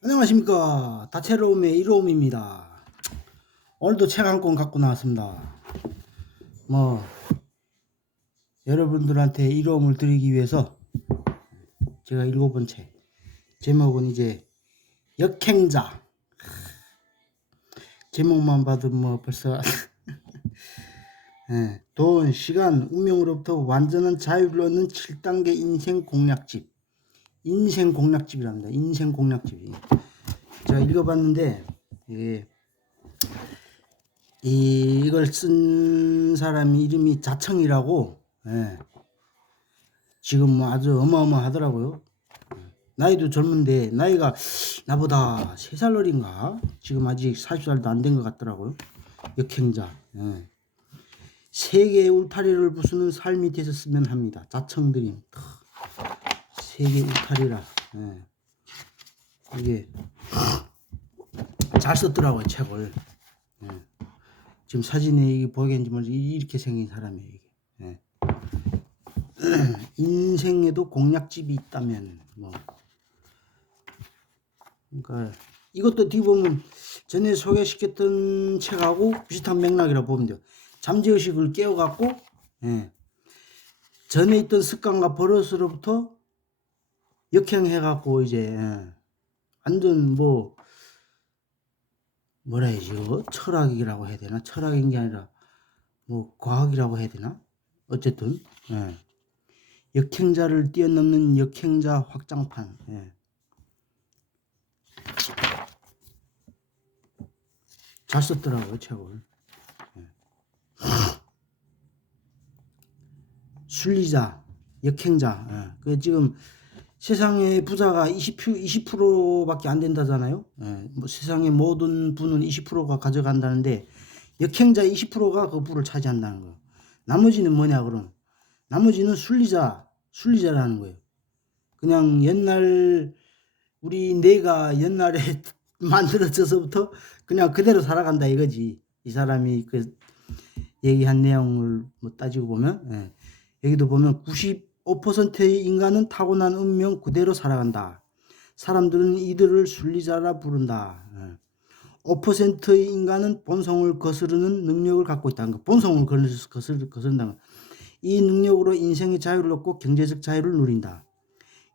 안녕하십니까. 다채로움의 이로움입니다. 오늘도 책 한 권 갖고 나왔습니다. 뭐 여러분들한테 이로움을 드리기 위해서 제가 읽어본 책 제목은 이제 역행자. 제목만 봐도 뭐 벌써 돈, 시간, 운명으로부터 완전한 자유를 얻는 7단계 인생 공략집. 인생 공략집이랍니다. 인생 공략집이. 제가 읽어봤는데 이걸 쓴 사람이 이름이 자청이라고. 지금 뭐 아주 어마어마하더라고요. 나이도 젊은데 나이가 나보다 3살 어린가? 지금 아직 40살도 안 된 것 같더라고요. 역행자. 세계의 울타리를 부수는 삶이 되셨으면 합니다. 자청드림. 세계 울타리라. 이게 잘 썼더라고요, 책을. 지금 사진에 보이겠는지 모르지 이렇게 생긴 사람이에요. 이게. 인생에도 공략집이 있다면 뭐. 그러니까 이것도 뒤보면 전에 소개시켰던 책하고 비슷한 맥락이라 보면 돼요. 잠재의식을 깨워갖고 전에 있던 습관과 버릇으로부터 역행해갖고 이제 완전 뭐라 해야지, 이거 철학이라고 해야 되나? 철학인 게 아니라 뭐 과학이라고 해야 되나? 어쨌든 역행자를 뛰어넘는 역행자 확장판. 잘 썼더라고요, 책을. 순리자, 역행자. 그 지금 세상의 부자가 20%밖에 안 된다잖아요. 뭐 세상의 모든 부는 20%가 가져간다는데 역행자 20%가 그 부를 차지한다는 거예요. 나머지는 뭐냐 그럼? 나머지는 순리자라는 거예요. 그냥 옛날 우리 뇌가 옛날에 만들어져서부터 그냥 그대로 살아간다 이거지. 이 사람이 그 얘기한 내용을 뭐 따지고 보면 여기도 보면 95%의 인간은 타고난 운명 그대로 살아간다. 사람들은 이들을 순리자라 부른다. 5%의 인간은 본성을 거스르는 능력을 갖고 있다는 거. 본성을 거스른다는 거. 이 능력으로 인생의 자유를 얻고 경제적 자유를 누린다.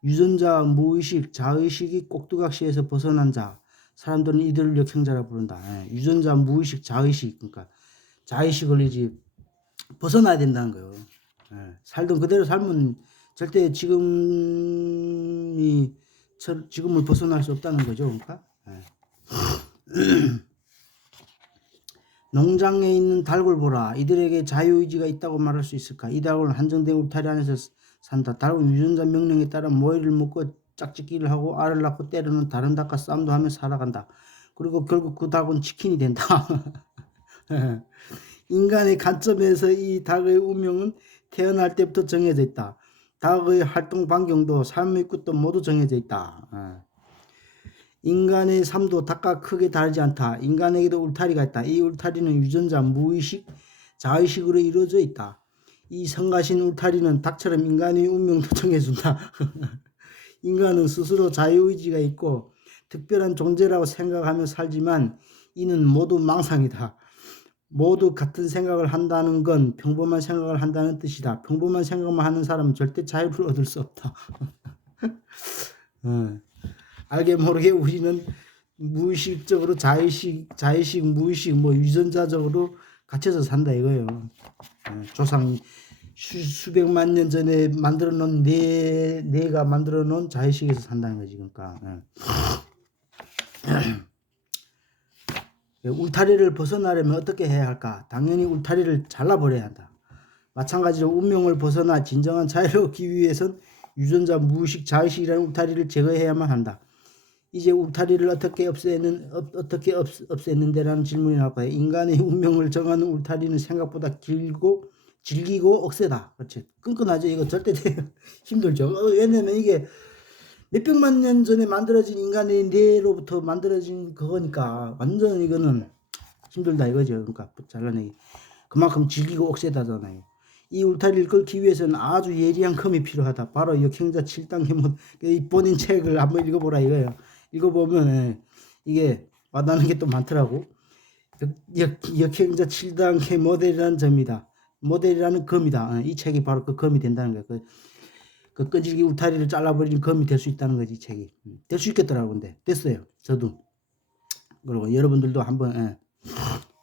유전자, 무의식, 자의식이 꼭두각시에서 벗어난 자. 사람들은 이들을 역행자라 부른다. 유전자, 무의식, 자의식. 그러니까 자의식을 이제 벗어나야 된다는 거예요. 살던 그대로 살면 절대 지금을 벗어날 수 없다는 거죠. 그러니까 농장에 있는 닭을 보라. 이들에게 자유의지가 있다고 말할 수 있을까? 이 닭은 한정된 울타리 안에서 산다. 닭은 유전자 명령에 따라 모이를 먹고 짝짓기를 하고 알을 낳고 때로는 다른 닭과 싸움도 하며 살아간다. 그리고 결국 그 닭은 치킨이 된다. 인간의 관점에서 이 닭의 운명은 태어날 때부터 정해져 있다. 닭의 활동 반경도 삶의 끝도 모두 정해져 있다. 인간의 삶도 닭과 크게 다르지 않다. 인간에게도 울타리가 있다. 이 울타리는 유전자, 무의식, 자의식으로 이루어져 있다. 이 성가신 울타리는 닭처럼 인간의 운명도 정해준다. 인간은 스스로 자유의지가 있고 특별한 존재라고 생각하며 살지만 이는 모두 망상이다. 모두 같은 생각을 한다는 건 평범한 생각을 한다는 뜻이다. 평범한 생각만 하는 사람은 절대 자유를 얻을 수 없다. 알게 모르게 우리는 무의식적으로 자의식, 무의식, 뭐 유전자적으로 갇혀서 산다 이거예요. 조상 수백만 년 전에 만들어 놓은 뇌가 만들어 놓은 자의식에서 산다는 거지. 그러니까 울타리를 벗어나려면 어떻게 해야 할까? 당연히 울타리를 잘라버려야 한다. 마찬가지로 운명을 벗어나 진정한 자유를 얻기 위해선 유전자, 무의식, 자의식이라는 울타리를 제거해야만 한다. 이제 울타리를 어떻게 없앴는데라는 질문이 나올 거예요. 인간의 운명을 정하는 울타리는 생각보다 길고 질기고 억세다. 그렇지. 끈끈하죠. 이거 절대 힘들죠. 왜냐면 이게 몇백만 년 전에 만들어진 인간의 뇌로부터 만들어진 그거니까 완전 이거는 힘들다 이거죠. 그러니까 잘라내기. 그만큼 질기고 억세다잖아요. 이 울타리를 끌기 위해서는 아주 예리한 검이 필요하다. 바로 역행자 7단계 본인 책을 한번 읽어보라 이거예요. 읽어보면 이게 와닿는 게 또 많더라고. 역행자 7단계 모델이라는 점이다. 모델이라는 검이다. 이 책이 바로 그 검이 된다는 거야. 그 끈질기 울타리를 잘라버리는 검이 될 수 있다는 거지, 이 책이. 될 수 있겠더라고. 근데 됐어요. 저도. 그리고 여러분들도 한번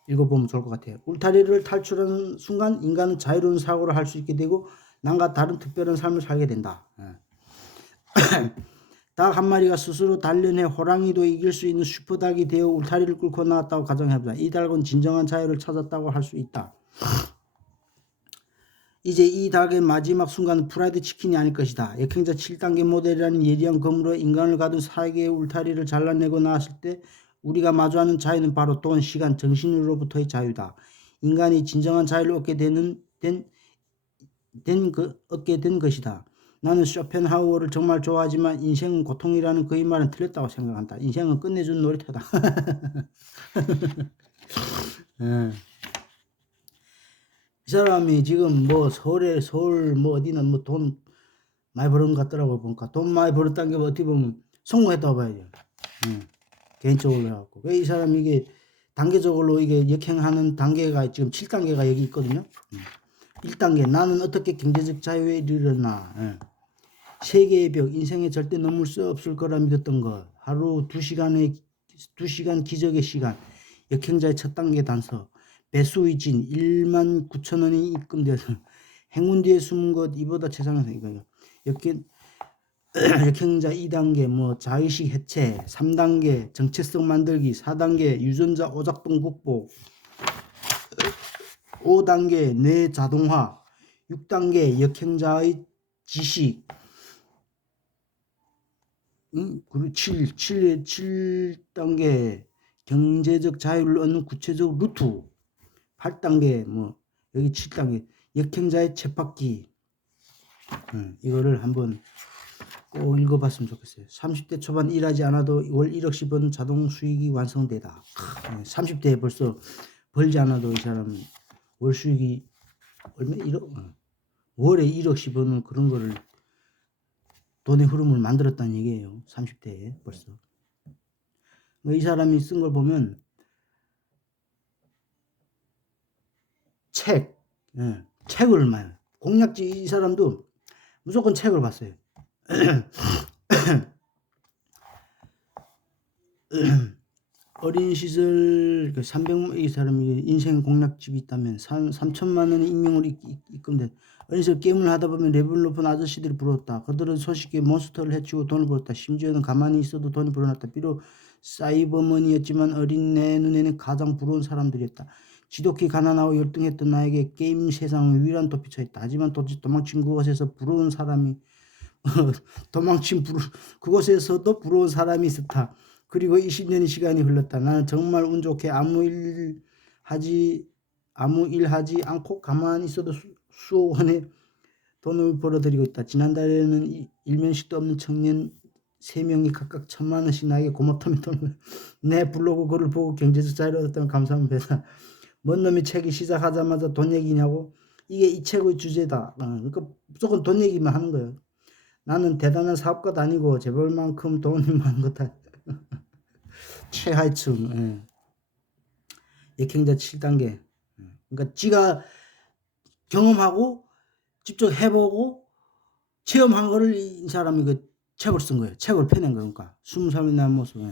읽어보면 좋을 것 같아요. 울타리를 탈출하는 순간 인간은 자유로운 사고를 할 수 있게 되고 남과 다른 특별한 삶을 살게 된다. 닭 한 마리가 스스로 단련해 호랑이도 이길 수 있는 슈퍼닭이 되어 울타리를 뚫고 나왔다고 가정해보자. 이 닭은 진정한 자유를 찾았다고 할 수 있다. 이제 이 닭의 마지막 순간은 프라이드 치킨이 아닐 것이다. 역행자 7단계 모델이라는 예리한 검으로 인간을 가둔 사계의 울타리를 잘라내고 나왔을 때 우리가 마주하는 자유는 바로 돈, 시간, 정신으로부터의 자유다. 인간이 진정한 자유를 얻게 된 것이다. 나는 쇼펜하우어를 정말 좋아하지만 인생은 고통이라는 그의 말은 틀렸다고 생각한다. 인생은 끝내준 놀이터다. 이 사람이 지금 뭐 서울 뭐 어디는 뭐 돈 많이 버는 것 같더라고. 보니까 돈 많이 벌었다는 게 어떻게 보면 성공했다고 봐야죠. 개인적으로 해갖고. 왜 이 사람이 이게 단계적으로 이게 역행하는 단계가 지금 7단계가 여기 있거든요. 1단계 나는 어떻게 경제적 자유에 이르렀나. 세계의 벽, 인생에 절대 넘을 수 없을 거라 믿었던 것. 하루 2시간 기적의 시간. 역행자의 첫 단계 단서. 배수의 진 19,000원이 입금돼서 행운 뒤에 숨은 것 이보다 세상에서 이거예요. 역행자 2단계 뭐 자의식 해체, 3단계 정체성 만들기, 4단계 유전자 오작동 극복, 5단계 뇌 자동화, 6단계 역행자의 지식, 그리고 7단계 경제적 자유를 얻는 구체적 루트, 8단계 뭐 여기 7단계 역행자의 쳇바퀴. 이거를 한번 꼭 읽어봤으면 좋겠어요. 30대 초반 일하지 않아도 월 1억씩 버는 자동 수익이 완성되다. 30대에 벌써 벌지 않아도 이 사람 월 수익이 얼마 1억 월에 1억씩 버는 그런 거를 돈의 흐름을 만들었다는 얘기예요. 30대에 벌써. 이 사람이 쓴 걸 보면 책을 많이 공략지 이 사람도 무조건 책을 봤어요. 어린 시절 300만 이 사람이 인생 공략집이 있다면 3천만 원의 익명으로 입금된 어린 시절 게임을 하다 보면 레벨 높은 아저씨들이 부러웠다. 그들은 소식에 몬스터를 해치고 돈을 벌었다. 심지어는 가만히 있어도 돈이 불어났다. 비록 사이버머니였지만 어린 내 눈에는 가장 부러운 사람들이었다. 지독히 가난하고 열등했던 나에게 게임 세상은 유일한 도피처 있다. 하지만 도망친 그곳에서 부러운 사람이 그곳에서도 부러운 사람이 있었다. 그리고 20년의 시간이 흘렀다. 나는 정말 운 좋게 아무 일 하지 않고 가만히 있어도 수억 원의 돈을 벌어들이고 있다. 지난달에는 일면식도 없는 청년 3명이 각각 1,000만 원씩 나에게 고맙다며 돈을 내 블로그 글을 보고 경제적 자유를 얻었다면 감사합니다. 뭔 놈이 책이 시작하자마자 돈 얘기냐고? 이게 이 책의 주제다. 그러니까 무조건 돈 얘기만 하는 거예요. 나는 대단한 사업가도 아니고 재벌만큼 돈이 많은 것도 최하층. 역행자 7단계. 그러니까 지가 경험하고 직접 해보고 체험한 거를 이 사람이 그 책을 쓴 거예요. 책을 펴낸 거예요. 그러니까 20살이 난 모습.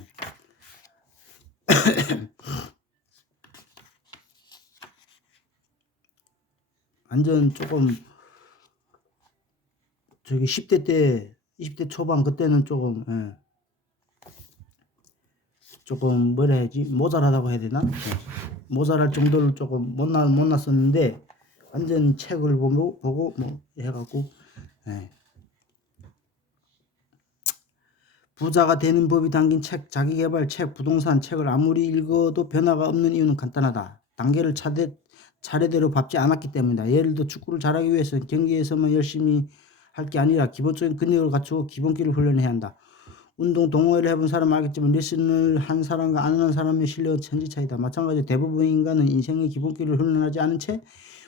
완전 조금 저기 10대 때 20대 초반 그때는 조금 조금 뭐라 해야지 모자라다고 해야 되나? 모자랄 정도를 조금 못 났었는데 완전 책을 보고 뭐 해갖고 부자가 되는 법이 담긴 책, 자기계발 책, 부동산 책을 아무리 읽어도 변화가 없는 이유는 간단하다. 단계를 차례대로 밟지 않았기 때문이다. 예를 들어 축구를 잘하기 위해서는 경기에서만 열심히 할 게 아니라 기본적인 근력을 갖추고 기본기를 훈련해야 한다. 운동 동호회를 해본 사람은 알겠지만 레슨을 한 사람과 안 하는 사람의 실력은 천지 차이다. 마찬가지로 대부분의 인간은 인생의 기본기를 훈련하지 않은 채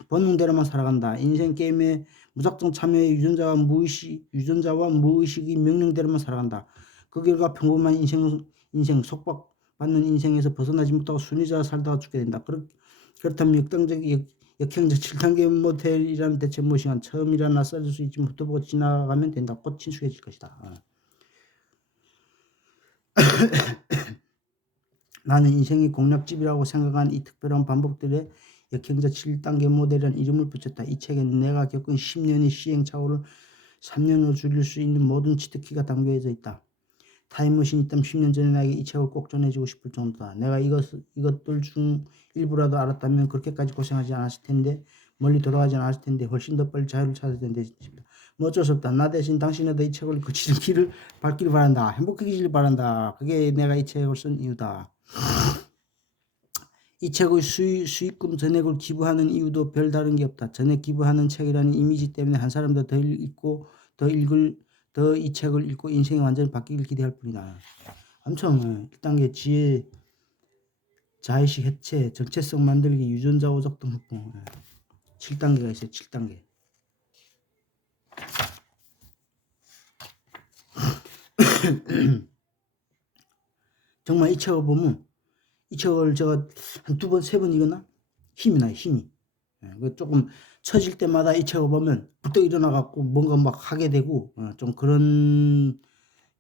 본능대로만 살아간다. 인생 게임에 무작정 참여해 유전자와 무의식이 명령대로만 살아간다. 그 결과 평범한 인생 속박받는 인생에서 벗어나지 못하고 순위자 살다가 죽게 된다. 그렇다면 역행적 7단계 모델이라는 대체 무엇인가? 처음이라 낯설을 수 있지만 훑어보고 지나가면 된다. 곧 친숙해질 것이다. 나는 인생이 공략집이라고 생각한 이 특별한 반복들의 역행자 7단계 모델이라는 이름을 붙였다. 이 책에는 내가 겪은 10년의 시행착오를 3년으로 줄일 수 있는 모든 치트키가 담겨져 있다. 타임머신이 있다면 10년 전에 나에게 이 책을 꼭 전해주고 싶을 정도다. 내가 이것들 중 일부라도 알았다면 그렇게까지 고생하지 않았을 텐데, 멀리 돌아가지 않았을 텐데, 훨씬 더 빨리 자유를 찾을 텐데 싶다. 뭐 어쩔 수 없다. 나 대신 당신에도 이 책을 그치는 길을 밟기를 바란다. 행복해지길 바란다. 그게 내가 이 책을 쓴 이유다. 이 책의 수익금 전액을 기부하는 이유도 별다른 게 없다. 전액 기부하는 책이라는 이미지 때문에 한 사람도 더 이 책을 읽고 인생이 완전히 바뀌길 기대할 뿐이다. 엄청 1단계 지혜, 자의식 해체, 정체성 만들기, 유전자 오적 등 흑봉. 7단계가 있어요. 7단계. 정말 이 책을 보면, 이 책을 제가 한 2번, 3번 읽었나? 힘이 나요. 힘이. 조금 처질 때마다 이 책을 보면 부쩍 일어나갖고 뭔가 막 하게 되고, 좀 그런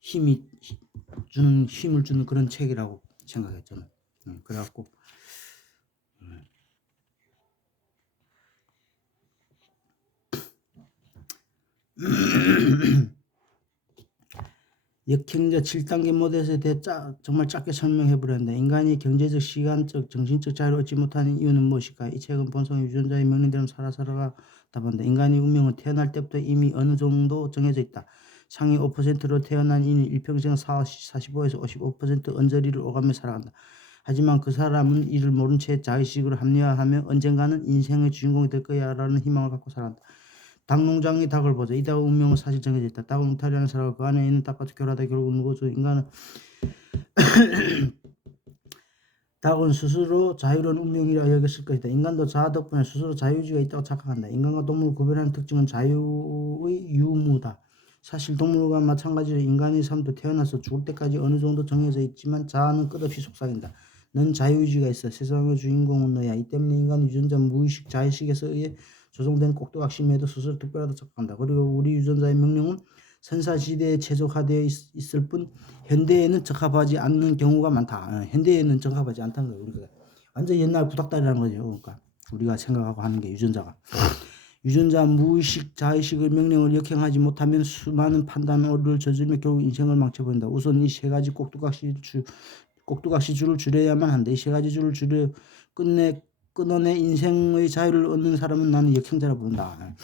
힘을 주는 그런 책이라고 생각해요. 저는. 그래갖고 역행자 7단계 모델에 대해 정말 짧게 설명해 보려는데, 인간이 경제적, 시간적, 정신적 자유를 얻지 못하는 이유는 무엇일까? 이 책은 본성 유전자의 명령대로 살아서가 답한다. 인간의 운명은 태어날 때부터 이미 어느 정도 정해져 있다. 상위 5%로 태어난 이는 일평생 45에서 55% 언저리를 오가며 살아간다. 하지만 그 사람은 이를 모른 채 자의식으로 합리화하며 언젠가는 인생의 주인공이 될 거야 라는 희망을 갖고 살아간다. 닭농장의 닭을 보자. 이 닭의 운명은 사실 정해져 있다. 닭은 울타리라는 사람과 그 안에 있는 닭과 결혼하다 결국 누구죠? 인간은 닭은 스스로 자유로운 운명이라 여겼을 것이다. 인간도 자아 덕분에 스스로 자유의지가 있다고 착각한다. 인간과 동물을 구별하는 특징은 자유의 유무다. 사실 동물과 마찬가지로 인간의 삶도 태어나서 죽을 때까지 어느 정도 정해져 있지만 자아는 끝없이 속삭인다. 넌 자유의지가 있어. 세상의 주인공은 너야. 이 때문에 인간 유전자 무의식 자의식에서 의해 조성된 꼭두각심에도 스스로 특별하다고 착각한다. 그리고 우리 유전자의 명령은 선사시대에 최적화되어 있을 뿐 현대에는 적합하지 않는 경우가 많다. 현대에는 적합하지 않다는 거예요. 우리가 완전 옛날 구닥다리라는 거죠. 그러니까 우리가 생각하고 하는 게 유전자 무의식 자의식의 명령을 역행하지 못하면 수많은 판단 오류를 저지르며 결국 인생을 망쳐버린다. 우선 이 세 가지 꼭두각시 줄을 줄여야만 한다. 이 세 가지 줄을 끊어내 인생의 자유를 얻는 사람은 나는 역행자라 부른다.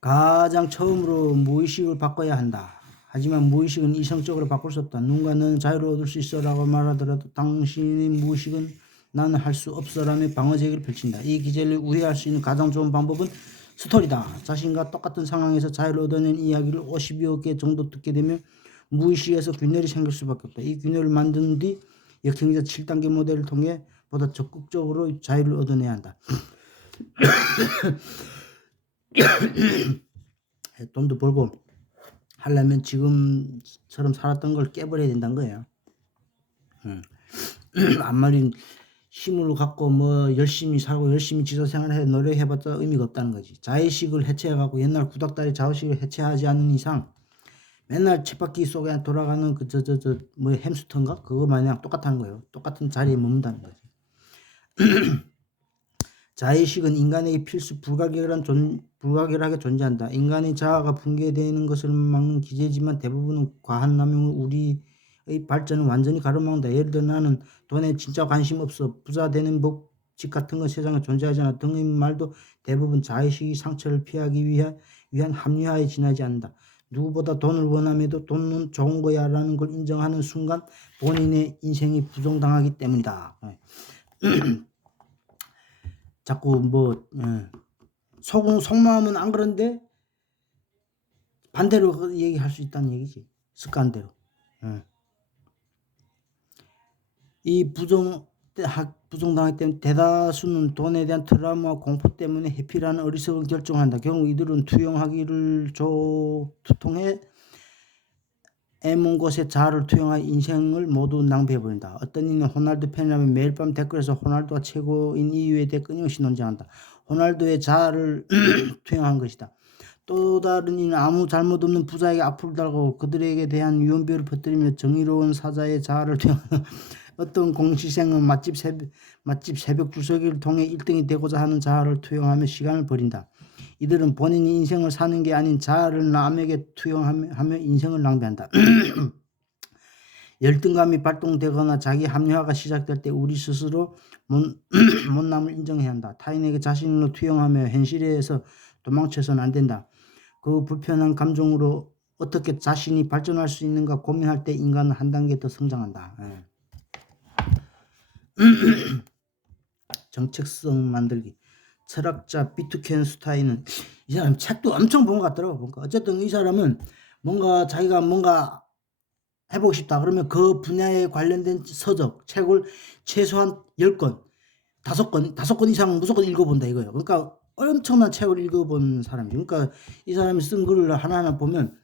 가장 처음으로 무의식을 바꿔야 한다. 하지만 무의식은 이성적으로 바꿀 수 없다. 누군가 너는 자유를 얻을 수 있어 라고 말하더라도 당신의 무의식은 나는 할 수 없어 라며 방어 제기를 펼친다. 이 기제를 우회할 수 있는 가장 좋은 방법은 스토리다. 자신과 똑같은 상황에서 자유를 얻어낸 이야기를 50여 개 정도 듣게 되면 무의식에서 균열이 생길 수밖에 없다. 이 균열을 만든 뒤 역행자 7단계 모델을 통해 보다 적극적으로 자유를 얻어내야 한다. 돈도 벌고 하려면 지금처럼 살았던 걸 깨버려야 된다는 거예요. 앞말인 힘을 갖고 뭐 열심히 살고 열심히 지도생활해 노력해봤자 의미가 없다는 거지. 자의식을 해체해갖고 옛날 구닥다리 자의식을 해체하지 않는 이상 맨날 쳇바퀴 속에 돌아가는 뭐 햄스터인가? 그거 마냥 똑같다는 거예요. 똑같은 자리에 머문다는 거지. 자의식은 인간에게 필수 불가결하게 존재한다. 인간의 자아가 붕괴되는 것을 막는 기제지만 대부분은 과한 남용으로 우리의 발전은 완전히 가로막는다. 예를 들어 나는 돈에 진짜 관심 없어. 부자 되는 법칙 같은 건 세상에 존재하지 않아 등의 말도 대부분 자의식이 상처를 피하기 위한 합리화에 지나지 않는다. 누구보다 돈을 원함에도 돈은 좋은 거야 라는 걸 인정하는 순간 본인의 인생이 부정당하기 때문이다. 자꾸 속마음은 안 그런데 반대로 얘기할 수 있다는 얘기지. 습관대로. 이 부정당하기 때문에 대다수는 돈에 대한 트라우마와 공포 때문에 회피라는 어리석은 결정을 한다. 결국 이들은 투영하기를 통해 애먼 것에 자아를 투영하여 인생을 모두 낭비해버린다. 어떤 이는 호날두 팬이라면 매일 밤 댓글에서 호날두가 최고인 이유에 대해 끊임없이 논쟁한다. 호날두의 자아를 투영한 것이다. 또 다른 이는 아무 잘못 없는 부자에게 악플을 달고 그들에게 대한 유언비어를 퍼뜨리며 정의로운 사자의 자아를 투영하는 어떤 공시생은 맛집 새벽 줄서기를 통해 1등이 되고자 하는 자아를 투영하며 시간을 버린다. 이들은 본인이 인생을 사는 게 아닌 자아를 남에게 투영하며 인생을 낭비한다. 열등감이 발동되거나 자기 합리화가 시작될 때 우리 스스로 못남을 인정해야 한다. 타인에게 자신을 투영하며 현실에서 도망쳐서는 안 된다. 그 불편한 감정으로 어떻게 자신이 발전할 수 있는가 고민할 때 인간은 한 단계 더 성장한다. 정체성 만들기. 철학자 비트겐슈타인은 이 사람 책도 엄청 본 것 같더라고. 보니까 어쨌든 이 사람은 뭔가 자기가 뭔가 해보고 싶다 그러면 그 분야에 관련된 서적, 책을 최소한 10권, 5권 이상 무조건 읽어본다 이거예요. 그러니까 엄청난 책을 읽어본 사람이죠. 그러니까 이 사람이 쓴 글을 하나하나 보면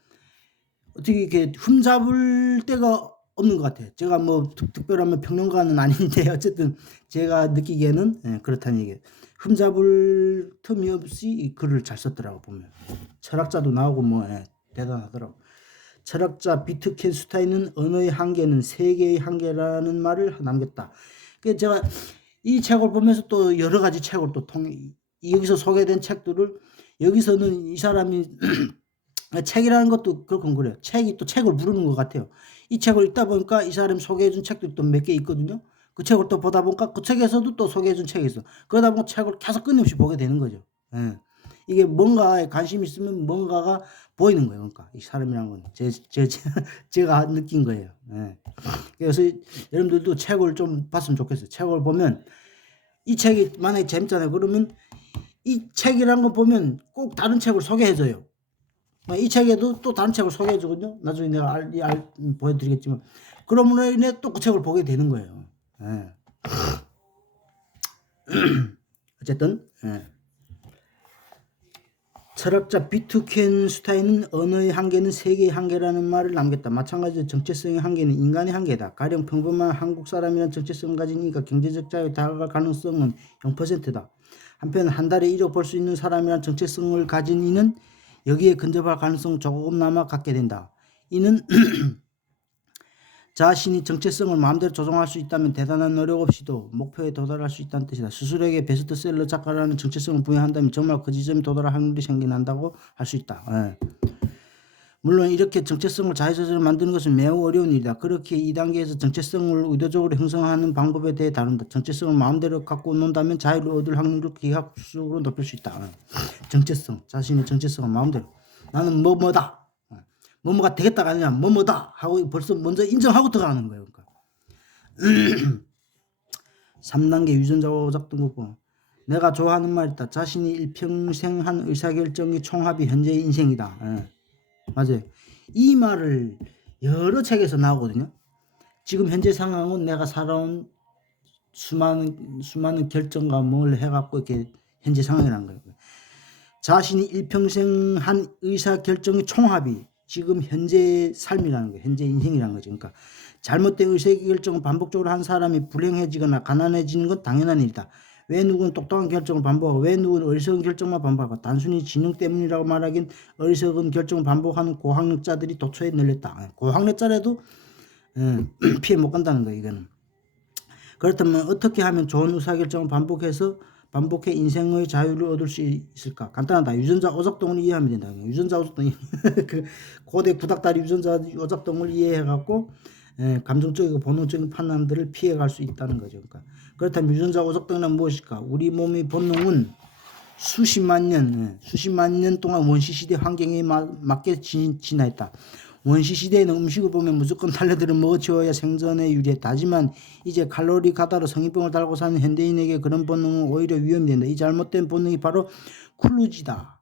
어떻게 이렇게 흠잡을 데가 없는 것 같아요. 제가 뭐 특별한 평론가는 아닌데 어쨌든 제가 느끼기에는 그렇다는 얘기예요. 흠잡을 틈이 없이 이 글을 잘 썼더라고 보면. 철학자도 나오고 뭐 대단하더라고. 철학자 비트겐슈타인은 언어의 한계는 세계의 한계라는 말을 남겼다. 그래서 제가 이 책을 보면서 또 여러 가지 책을 또 여기서 소개된 책들을 여기서는 이 사람이 책이라는 것도 그렇고 그래요. 책이 또 책을 부르는 것 같아요. 이 책을 읽다 보니까 이 사람이 소개해준 책도 또 몇 개 있거든요. 그 책을 또 보다 보니까 그 책에서도 또 소개해준 책이 있어. 그러다 보면 책을 계속 끊임없이 보게 되는 거죠. 이게 뭔가에 관심이 있으면 뭔가가 보이는 거예요. 그러니까 이 사람이란 건 제가 느낀 거예요. 그래서 여러분들도 책을 좀 봤으면 좋겠어요. 책을 보면 이 책이 만약에 재밌잖아요. 그러면 이 책이란 거 보면 꼭 다른 책을 소개해줘요. 이 책에도 또 다른 책을 소개해주거든요. 나중에 내가 보여드리겠지만 그러므로 인해 또 그 책을 보게 되는 거예요. 어쨌든 철학자 비트겐슈타인은 언어의 한계는 세계의 한계라는 말을 남겼다. 마찬가지로 정체성의 한계는 인간의 한계다. 가령 평범한 한국 사람이란 정체성을 가진 이가 경제적 자유에 다가갈 가능성은 0%다. 한편 한 달에 1억 벌 수 있는 사람이란 정체성을 가진 이는 여기에 근접할 가능성을 조금나마 갖게 된다. 이는 자신이 정체성을 마음대로 조정할 수 있다면 대단한 노력 없이도 목표에 도달할 수 있다는 뜻이다. 스스로에게 베스트셀러 작가라는 정체성을 부여한다면 정말 그 지점에 도달할 확률이 생겨난다고 할 수 있다. 물론 이렇게 정체성을 자유자재로 만드는 것은 매우 어려운 일이다. 그렇게 2단계에서 정체성을 의도적으로 형성하는 방법에 대해 다룬다. 정체성을 마음대로 갖고 논다면 자유를 얻을 확률을 기하학적으로 높일 수 있다. 정체성, 자신의 정체성을 마음대로 나는 뭐다. 뭐뭐가 되겠다가 아니라 뭐뭐다 하고 벌써 먼저 인정하고 들어가는 거예요. 그러니까 3단계 유전자 오작 등급법. 내가 좋아하는 말 있다. 자신이 일평생 한 의사결정의 총합이 현재의 인생이다. 맞아요. 이 말을 여러 책에서 나오거든요. 지금 현재 상황은 내가 살아온 수많은 결정과 뭘 해갖고 이렇게 현재 상황이라는 거예요. 자신이 일평생 한 의사결정의 총합이 지금 현재의 삶이라는 거예요. 현재 인생이라는 거죠. 그러니까 잘못된 의사결정을 반복적으로 한 사람이 불행해지거나 가난해지는 건 당연한 일이다. 왜 누구는 똑똑한 결정을 반복하고 왜 누구는 어리석은 결정만 반복하고 단순히 지능 때문이라고 말하긴 어리석은 결정을 반복하는 고학력자들이 도처에 널렸다. 고학력자라도 피해 못 간다는 거예요. 이거는. 그렇다면 어떻게 하면 좋은 의사결정을 반복해 인생의 자유를 얻을 수 있을까? 간단하다. 유전자 오작동을 이해하면 된다. 유전자 오작동, 그 고대 구닥다리 유전자 오작동을 이해해갖고 감정적이고 본능적인 판단들을 피해갈 수 있다는 거죠. 그러니까 그렇다면 유전자 오작동은 무엇일까? 우리 몸의 본능은 수십만 년 동안 원시시대 환경에 맞게 진화했다. 원시시대에는 음식을 보면 무조건 달려들어 먹어치워야 생존에 유리했다. 하지만 이제 칼로리 가다로 성인병을 달고 사는 현대인에게 그런 본능은 오히려 위험이 된다. 이 잘못된 본능이 바로 클루지다.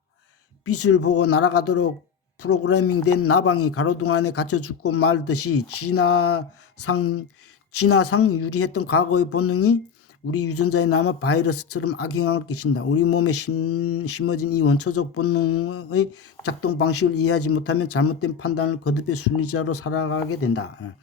빛을 보고 날아가도록 프로그래밍된 나방이 가로등 안에 갇혀 죽고 말듯이 진화상 유리했던 과거의 본능이 우리 유전자에 남아 바이러스처럼 악영향을 끼친다. 우리 몸에 심어진 이 원초적 본능의 작동 방식을 이해하지 못하면 잘못된 판단을 거듭해 순리자로 살아가게 된다.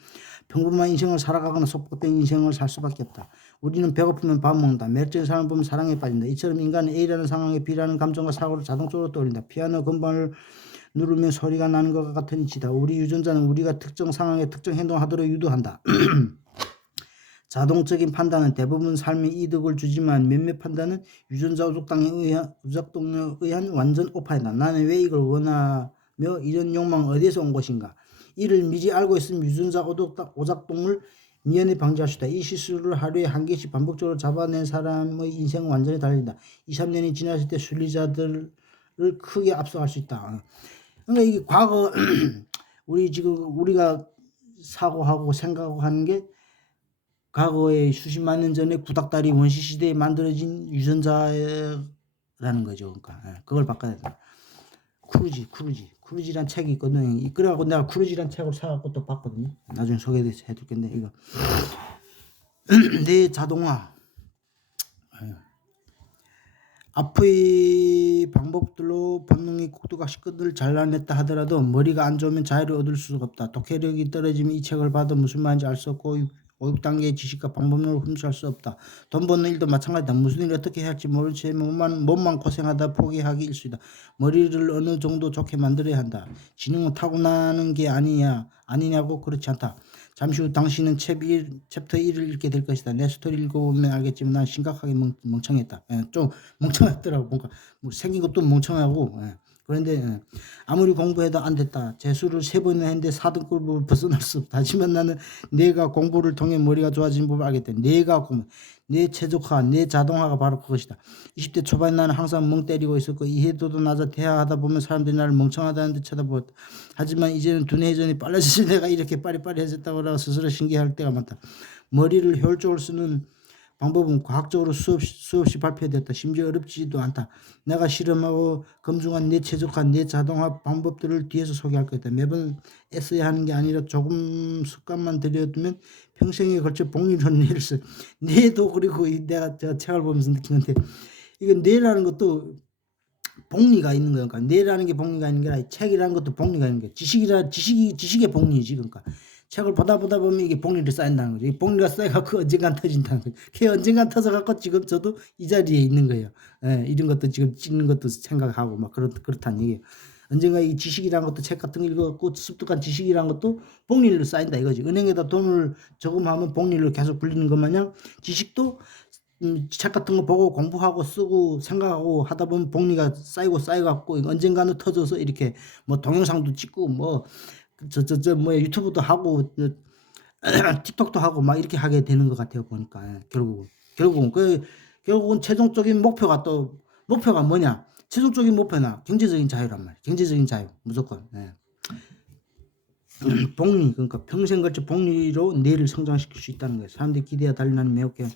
평범한 인생을 살아가거나 속박된 인생을 살 수밖에 없다. 우리는 배고프면 밥 먹는다. 매력적인 사람을 보면 사랑에 빠진다. 이처럼 인간은 A라는 상황에 B라는 감정과 사고를 자동적으로 떠올린다. 피아노 건반을 누르면 소리가 나는 것과 같은 이치다. 우리 유전자는 우리가 특정 상황에 특정 행동을 하도록 유도한다. 자동적인 판단은 대부분 삶에 이득을 주지만 몇몇 판단은 유전자 우작동에 의한 완전 오판이다. 나는 왜 이걸 원하며 이런 욕망은 어디에서 온 것인가? 이를 미리 알고 있으면 유전자 오작동을 미연에 방지할 수 있다. 이 실수를 하루에 한 개씩 반복적으로 잡아낸 사람의 인생은 완전히 달라진다. 2, 3년이 지났을 때 순리자들을 크게 앞서갈 수 있다. 그러니까 이게 과거 우리가 사고하고 생각하고 하는 게 과거에 수십만 년 전에 구닥다리 원시 시대에 만들어진 유전자라는 거죠. 그러니까 그걸 바꿔야 된다. 크루지란 책이 있거든요. 그래갖고 내가 크루지란 책을 사갖고 또 봤거든요. 나중에 소개해줄 건데 이거 내 자동화 앞의 방법들로 본능의 꼭두각시끝을 잘라냈다 하더라도 머리가 안 좋으면 자유를 얻을 수가 없다. 독해력이 떨어지면 이 책을 봐도 무슨 말인지 알 수 없고 5단계의 지식과 방법론을 훔쳐갈 수 없다. 돈 버는 일도 마찬가지다. 무슨 일을 어떻게 해야 할지 모를 채 몸만 고생하다 포기하기 일수이다. 머리를 어느 정도 좋게 만들어야 한다. 지능은 타고나는 게 아니냐고 그렇지 않다. 잠시 후 당신은 챕터 1을 읽게 될 것이다. 내 스토리 읽어보면 알겠지만 난 심각하게 멍청했다. 좀 멍청했더라고. 뭔가 생긴 것도 멍청하고 그런데 아무리 공부해도 안 됐다. 재수를 3번이나 했는데 4등급을 벗어날 수 없다. 하지만 나는 내가 공부를 통해 머리가 좋아진 법을 알겠다. 내 최적화, 내 자동화가 바로 그것이다. 20대 초반에 나는 항상 멍 때리고 있었고 이해도도 낮아 대화하다 보면 사람들이 나를 멍청하다는 듯 쳐다보았다. 하지만 이제는 두뇌 회전이 빨라져서 내가 이렇게 빠리빠리해졌다고 스스로 신기할 때가 많다. 머리를 효율적으로 쓰는 방법은 과학적으로 수없이 발표됐다. 심지어 어렵지도 않다. 내가 실험하고 검증한 내 최적화, 내 자동화 방법들을 뒤에서 소개할 것이다. 매번 애써야 하는 게 아니라 조금 습관만 들여두면 평생에 걸쳐 복리로는 뇌를 써. 뇌도 그리고 내가 책을 보면서 느끼는데 이건 뇌라는 것도 복리가 있는 거니까 뇌라는 게 복리가 있는 게 아니라 책이라는 것도 복리가 있는 거야. 지식의 복리지. 그러니까 책을 보다 보면 이게 복리를 쌓인다는 거죠. 이 복리가 쌓여갖고 언젠간 터진다는 거죠. 그게 언젠간 터져갖고 지금 저도 이 자리에 있는 거예요. 이런 것도 지금 찍는 것도 생각하고 막 그렇다는 얘기예요. 언젠가 이 지식이라는 것도 책 같은 거 읽어갖고 습득한 지식이라는 것도 복리로 쌓인다 이거지. 은행에다 돈을 저금하면 복리를 계속 불리는 것 마냥 지식도 책 같은 거 보고 공부하고 쓰고 생각하고 하다 보면 복리가 쌓여갖고 언젠가는 터져서 이렇게 뭐 동영상도 찍고 뭐 유튜브도 하고 틱톡도 하고 막 이렇게 하게 되는 것 같아요. 보니까 결국은 최종적인 목표가 뭐냐? 최종적인 목표나 경제적인 자유란 말이에요. 경제적인 자유 무조건. 복리 그러니까 평생 걸쳐 복리로 뇌를 성장시킬 수 있다는 거예요. 사람들이 기대와 달리는 매혹해.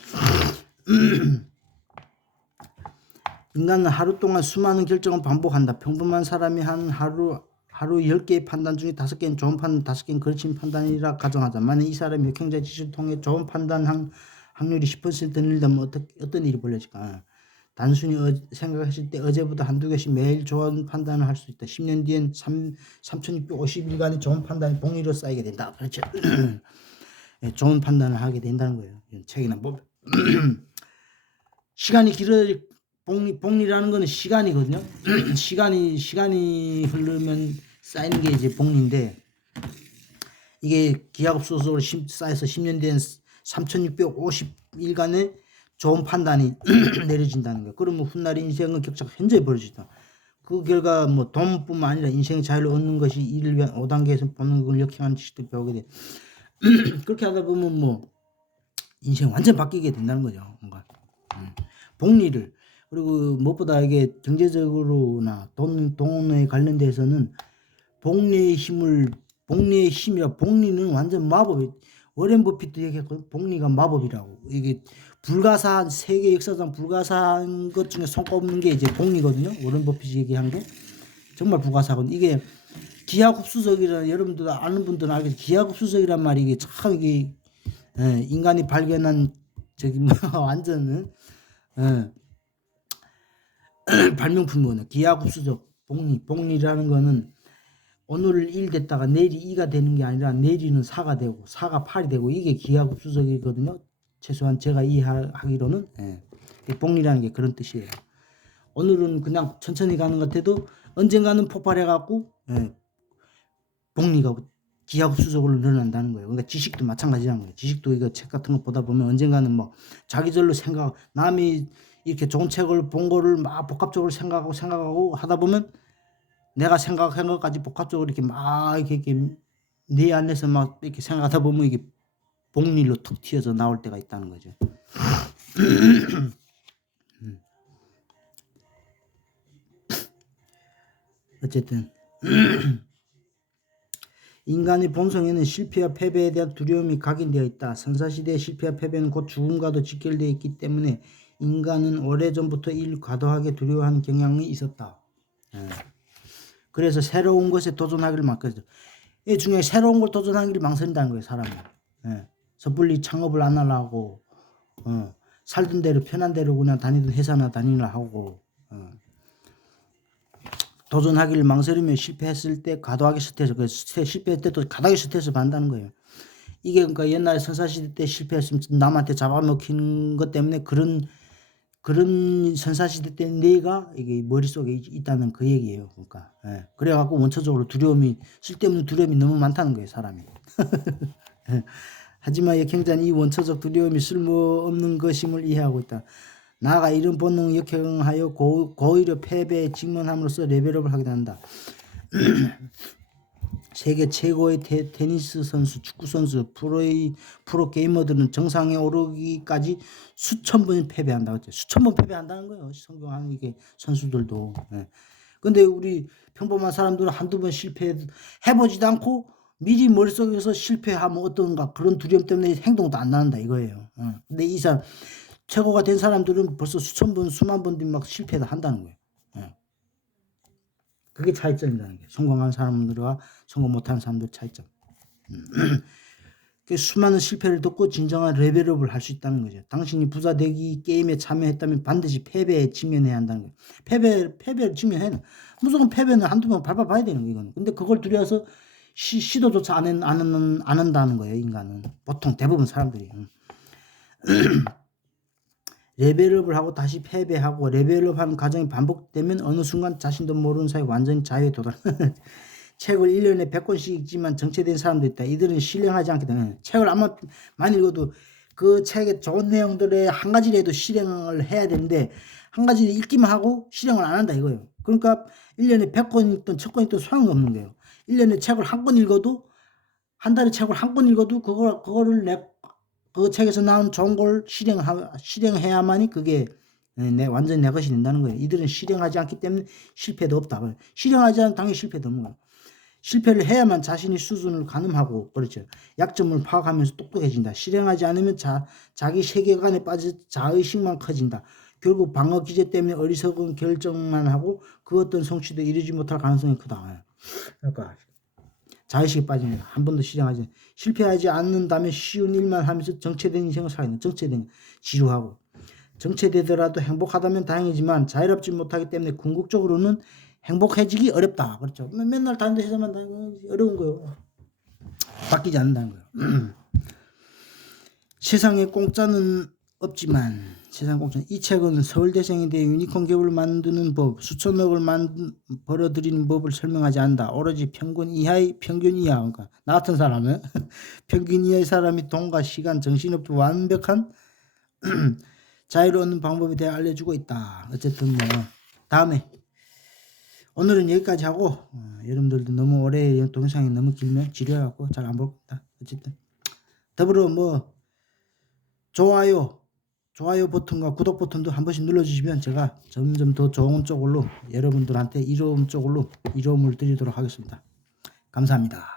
인간은 하루 동안 수많은 결정을 반복한다. 평범한 사람이 한 하루 10개의 판단 중에 5개는 좋은 판단, 5개는 거친 판단이라 가정하자. 만약 이 사람이 역행자 지식을 통해 좋은 판단 확률이 10% 늘다면 어떤 일이 벌어질까? 단순히 생각했을 때 어제보다 한두 개씩 매일 좋은 판단을 할 수 있다. 10년 뒤엔 3650일간의 좋은 판단이 복리로 쌓이게 된다. 그렇죠. 좋은 판단을 하게 된다는 거예요. 책이나 뭐 시간이 복리라는 거는 시간이거든요. 시간이 흐르면 쌓이는 게 이제 복리인데 이게 기하급수적으로 쌓여서 10년 뒤엔 3650일간의 좋은 판단이 내려진다는 거예요. 그러면 훗날 인생은 격차가 현저히 벌어진다. 그 결과 뭐 돈뿐만 아니라 인생의 자유를 얻는 것이 이를 위한 5단계에서 보는 걸 역행하는 지식도 배우게 돼. 그렇게 하다 보면 뭐 인생 완전 바뀌게 된다는 거죠. 뭔가 복리를 그리고 무엇보다 이게 경제적으로나 돈에 관련돼서는 복리의 힘이라 복리는 완전 마법이. 워렌 버핏도 얘기했거든. 복리가 마법이라고. 이게 불가사한 세계 역사상 불가사한 것 중에 손꼽는 게 이제 복리거든요. 워렌 버핏이 얘기한 게 정말 불가사하거든. 이게 기하급수적이라 여러분들 아는 분들은 알겠지. 기하급수적이란 말이 이게 참 이게 인간이 발견한 저기 뭐 완전은 발명품 뭐냐 기하급수적 복리라는 거는 오늘 1 됐다가 내일이 2가 되는 게 아니라 내일은 4가 되고 4가 8이 되고 이게 기하급수적이거든요. 최소한 제가 이해하기로는 복리라는 게 그런 뜻이에요. 오늘은 그냥 천천히 가는 것 같아도 언젠가는 폭발해갖고 복리가 기하급수적으로 늘어난다는 거예요. 그러니까 지식도 마찬가지라는 거예요. 지식도 이거 책 같은 거 보다 보면 언젠가는 뭐 자기절로 생각 남이 이렇게 좋은 책을 본 거를 막 복합적으로 생각하고 하다 보면 내가 생각한 것까지 복합적으로 이렇게 막 이렇게 내 안에서 막 이렇게 생각하다 보면 이게 복리로 툭 튀어서 나올 때가 있다는 거죠. 어쨌든 인간의 본성에는 실패와 패배에 대한 두려움이 각인되어 있다. 선사시대의 실패와 패배는 곧 죽음과도 직결되어 있기 때문에 인간은 오래전부터 이를 과도하게 두려워하는 경향이 있었다. 그래서 새로운 것에 도전하기를 망설이죠. 이 중에 새로운 걸 도전하기를 망설인다는 거예요. 사람은. 섣불리 창업을 안 하려고 살던 대로 편한 대로 그냥 다니던 회사나 다니려 하고 도전하기를 망설이며 실패했을 때 과도하게 스트레스, 그 실패할 때도 과도하게 스트레스 받는다는 거예요. 이게 그러니까 옛날에 선사시대 때 실패했으면 남한테 잡아먹힌 것 때문에 그런 선사시대 때 내가 이게 머릿속에 있다는 그 얘기예요. 그러니까 그래갖고 원초적으로 두려움이 쓸데없는 두려움이 너무 많다는 거예요. 사람이. 하지만 역행자는 이 원초적 두려움이 쓸모없는 것임을 이해하고 있다. 나아가 이런 본능을 역행하여 고의로 패배에 직면함으로써 레벨업을 하게 된다. 세계 최고의 테니스 선수, 축구 선수, 프로 게이머들은 정상에 오르기까지 수천 번 패배한다. 수천 번 패배한다는 거예요. 성공하는 이게 선수들도. 근데 우리 평범한 사람들은 한두 번 해보지도 않고 미리 머릿속에서 실패하면 어떤가 그런 두려움 때문에 행동도 안 나는다 이거예요. 근데 이 사람 최고가 된 사람들은 벌써 수천 번, 수만 번 막 실패를 한다는 거예요. 그게 차이점이라는 게 성공한 사람들과 성공 못하는 사람들 차이점. 수많은 실패를 겪고 진정한 레벨업을 할 수 있다는 거죠. 당신이 부자 되기 게임에 참여했다면 반드시 패배에 직면해야 한다는 거예요. 패배를 직면해야 돼. 무조건 패배는 한두 번 밟아봐야 되는 거예요. 이건. 근데 그걸 두려워서 시도조차 안 한다는 거예요. 인간은. 보통 대부분 사람들이. 레벨업을 하고 다시 패배하고 레벨업하는 과정이 반복되면 어느 순간 자신도 모르는 사이 완전히 자유에 도달. 책을 1년에 100권씩 읽지만 정체된 사람도 있다. 이들은 실행하지 않게 되면 책을 아마 많이 읽어도 그 책의 좋은 내용들의 한 가지라도 실행을 해야 되는데 한 가지를 읽기만 하고 실행을 안 한다 이거예요. 그러니까 1년에 100권 읽든 1000권 읽든 소용이 없는 거예요. 1년에 책을 한 권 읽어도 한 달에 책을 한 권 읽어도 그거를 그 책에서 나온 좋은 걸 실행해야만이 그게 완전히 내 것이 된다는 거예요. 이들은 실행하지 않기 때문에 실패도 없다. 실행하지 않으면 당연히 실패도 없는 거예요. 실패를 해야만 자신이 수준을 가늠하고 그렇죠. 약점을 파악하면서 똑똑해진다. 실행하지 않으면 자기 세계관에 빠져 자의식만 커진다. 결국 방어 기제 때문에 어리석은 결정만 하고 그 어떤 성취도 이루지 못할 가능성이 크다. 그러니까 자의식에 빠지면 한 번도 실행하지 실패하지 않는다면 쉬운 일만 하면서 정체된 인생을 살아있는 정체된 지루하고 정체되더라도 행복하다면 다행이지만 자유롭지 못하기 때문에 궁극적으로는 행복해지기 어렵다. 그렇죠. 맨날 다른 데 회사만 다니고 어려운 거예요. 바뀌지 않는다는 거예요. 세상에 공짜는 없지만 세상 공짜. 이 책은 서울대생에 대해 유니콘 기업을 만드는 법, 수천억을 벌어들이는 법을 설명하지 않는다. 오로지 평균 이하, 그러니까 나 같은 사람은 평균 이하의 사람이 돈과 시간, 정신없이 완벽한 자유를 얻는 방법에 대해 알려주고 있다. 어쨌든 뭐 다음에 오늘은 여기까지 하고 여러분들도 너무 오래 동영상이 너무 길면 지루해갖고 잘 안 볼 겁니다. 어쨌든 더불어 뭐 좋아요 버튼과 구독 버튼도 한 번씩 눌러주시면 제가 점점 더 좋은 쪽으로 여러분들한테 이로움 쪽으로 이로움을 드리도록 하겠습니다. 감사합니다.